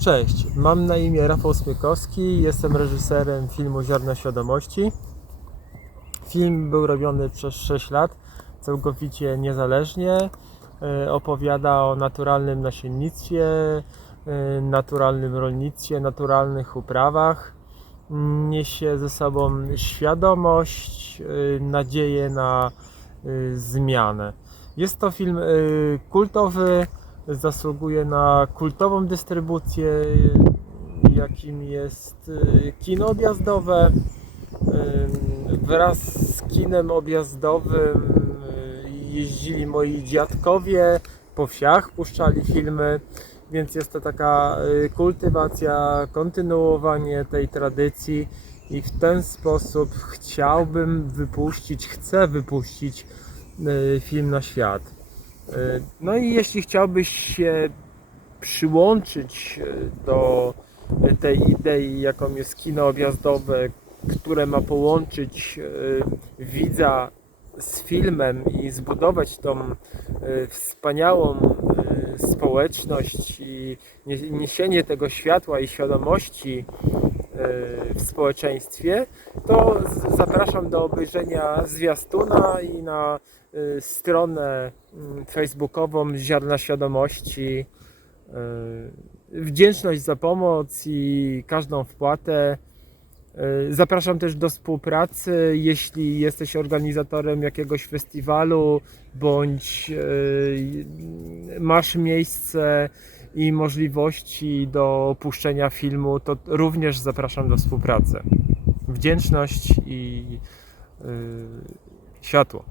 Cześć, mam na imię Rafał Smykowski, jestem reżyserem filmu Ziarna Świadomości. Film był robiony przez 6 lat, całkowicie niezależnie. E, Opowiada o naturalnym nasiennictwie, e, naturalnym rolnictwie, naturalnych uprawach. Niesie ze sobą świadomość, e, nadzieję na zmianę. Jest to film kultowy, zasługuje na kultową dystrybucję, jakim jest y, kino objazdowe. Wraz z kinem objazdowym y, jeździli moi dziadkowie po wsiach, puszczali filmy, więc jest to taka y, kultywacja, kontynuowanie tej tradycji i w ten sposób chciałbym wypuścić, chcę wypuścić film na świat. Y, No i jeśli chciałbyś się przyłączyć y, do tej idei, jaką jest kino objazdowe, które ma połączyć y, widza z filmem i zbudować tą wspaniałą społeczność i nie- niesienie tego światła i świadomości w społeczeństwie, to zapraszam do obejrzenia zwiastuna i na y, stronę mm, facebookową Ziarna Świadomości. Y, Wdzięczność za pomoc i każdą wpłatę. Y, Zapraszam też do współpracy, jeśli jesteś organizatorem jakiegoś festiwalu bądź y, masz miejsce i możliwości do puszczenia filmu, to również zapraszam do współpracy. Wdzięczność i y, światło.